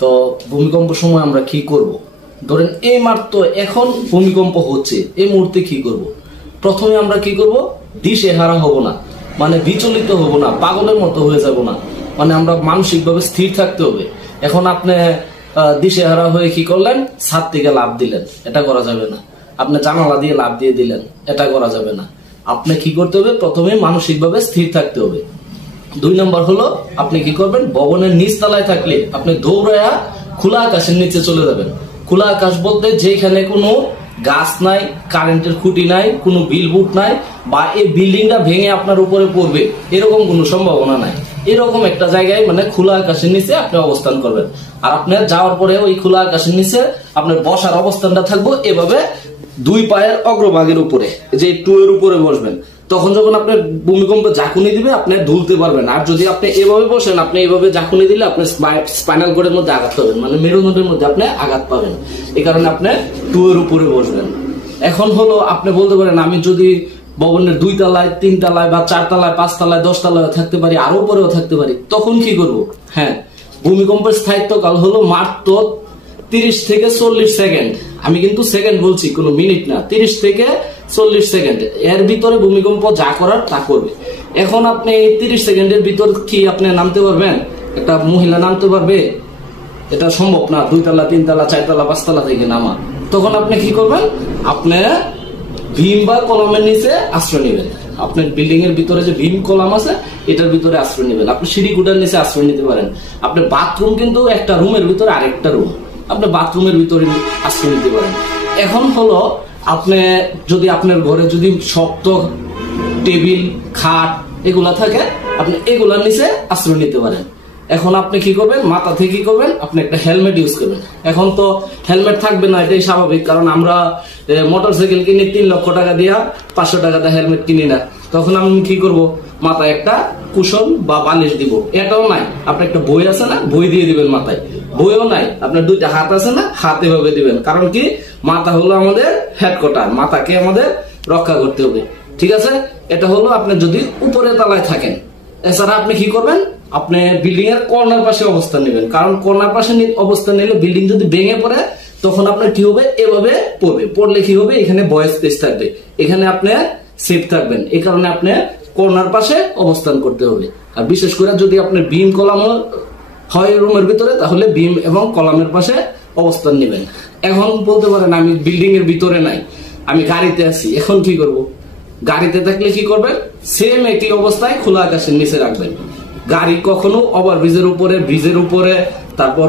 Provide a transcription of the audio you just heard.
তো ভূমিকম্প সময় আমরা কি করব? ধরেন এই মাত্র এখন ভূমিকম্প হচ্ছে, এই মুহূর্তে কি করব? প্রথমে আমরা কি করব? দিশেহারা হব না, মানে বিচলিত হব না, পাগলের মতো হয়ে যাব না, মানে আমরা মানসিকভাবে স্থির থাকতে হবে। এখন আপনি দিশেহারা হয়ে কি করলেন? ছাদ থেকে লাফ দিলেন, এটা করা যাবে না। আপনি জানালা দিয়ে লাফ দিয়ে দিলেন, এটা করা যাবে না। আপনি কি করতে হবে? প্রথমে মানসিকভাবে স্থির থাকতে হবে। 2 নম্বর হলো আপনি কি করবেন? ভবনের নিচতলায় থাকলে আপনি দৌড়ায়া খোলা আকাশের নিচে চলে যাবেন। খোলা আকাশ বলতে যেখানে কোনো গাছ নাই, কারেন্টের খুঁটি নাই, কোনো বিলবোর্ড নাই, বা এই বিল্ডিংটা ভেঙে আপনার উপরে পড়বে এরকম কোনো সম্ভাবনা নাই, এরকম একটা জায়গায় মানে খোলা আকাশের নিচে আপনি অবস্থান করবেন। আর আপনার যাওয়ার পরে ওই খোলা আকাশের নিচে আপনার বসার অবস্থানটা থাকবো এভাবে 2 পায়ের অগ্রভাগের উপরে, যে 2 এর উপরে বসবেন। তখন যখন আপনার ভূমিকম্প ঝাঁকুনি দিবে আপনি ঢুলতে পারবেন। আর যদি আপনি এভাবে বসেন, আপনি এইভাবে ঝাঁকুনি দিলে আপনি স্পাইনাল কর্ডের মধ্যে আঘাত পাবেন, মানে মেরুদণ্ডের মধ্যে আপনি আঘাত পাবেন। এই কারণে আপনি 2 এর উপরে বসবেন। এখন হলো আপনি বলতে পারেন আমি যদি ভবনের 2 তলায়, 3 তলায় বা 4 তলায়, 5 তলায়, 10 তলায় থাকতে পারি, আরো উপরেও থাকতে পারি, তখন কি করব? হ্যাঁ, ভূমিকম্পের স্থায়িত্বকাল হলো মাত্র 30 থেকে 40 সেকেন্ড। আমি কিন্তু সেকেন্ড বলছি, কোনো মিনিট না। 30 থেকে 40 সেকেন্ড, এর ভিতরে ভূমিকম্প যা করার তা করবে। এখন আপনি 30 সেকেন্ডের ভিতর কি আপনি নামতে পারবেন? একটা মহিলা নামতে পারবে? এটা সম্ভব না। 2 তলা, 3 তলা, 4 তলা, 5 তলা থেকে নামা। তখন আপনি কি করবেন? আপনি ভীম বা কলামের নিচে আশ্রয় নেবেন। আপনার বিল্ডিং এর ভিতরে যে ভীম কলাম আছে এটার ভিতরে আশ্রয় নেবেন। আপনি সিঁড়ি কুটার নিচে আশ্রয় নিতে পারেন। আপনার বাথরুম কিন্তু একটা রুমের ভিতরে আরেকটা রুম, আপনি বাথরুমের ভিতরে আশ্রয় নিতে পারেন। এখন হলো আপনি যদি আপনার ঘরে যদি শক্ত টেবিল, খাট এগুলা থাকে, আপনি এগুলার নিচে আশ্রয় নিতে পারেন। এখন আপনি কি করবেন? মাথা থেকে কি করবেন? আপনি একটা হেলমেট ইউজ করবেন। এখন তো হেলমেট থাকবে না, এটাই স্বাভাবিক, কারণ আমরা মোটরসাইকেল কিনে 3 লক্ষ টাকা দিয়া 500 টাকা দিয়ে হেলমেট কিনি না। তখন আমি কি করব? মাথায় একটা কুশন বা বালিশ দিব। এটাও নাই, আপনি একটা বই আছে না, বই দিয়ে দিবেন মাথায়। বইও নাই, আপনার 2টা হাত আছে না, হাত এভাবে দিবেন। কারণ কি? মাথা হলো আমাদের হেডকোয়ার্টার, মাথাকে আমাদের রক্ষা করতে হবে। ঠিক আছে? এটা হলো আপনি যদি উপরে তলায় থাকেন। এছাড়া আপনি কি করবেন? আপনি বিল্ডিং এর কর্নার পাশে অবস্থান নেবেন, কারণ কর্নার পাশে অবস্থান নিলে বিল্ডিং যদি ভেঙে পড়ে তখন আপনার কি হবে? এভাবে পড়বে। পড়লে কি হবে? এখানে বয় স্পেস থাকবে, এখানে আপনি সেফ থাকবেন। এই কারণে আপনি কর্নার পাশে অবস্থান করতে হবে। আর বিশেষ করে যদি আপনার বিম কলাম হয় রুমের ভিতরে, তাহলে বিম এবং কলামের পাশে অবস্থান নেবেন। এখন বলতে পারেন আমি বিল্ডিং এর ভিতরে নাই, আমি গাড়িতে আছি, এখন কি করব? গাড়িতে থাকলে কি করবেন? সেম একই অবস্থায় খোলা আকাশের নিচে রাখবেন। গাড়ি কখনো ওভারব্রিজের উপরে, ব্রিজের উপরে, তারপর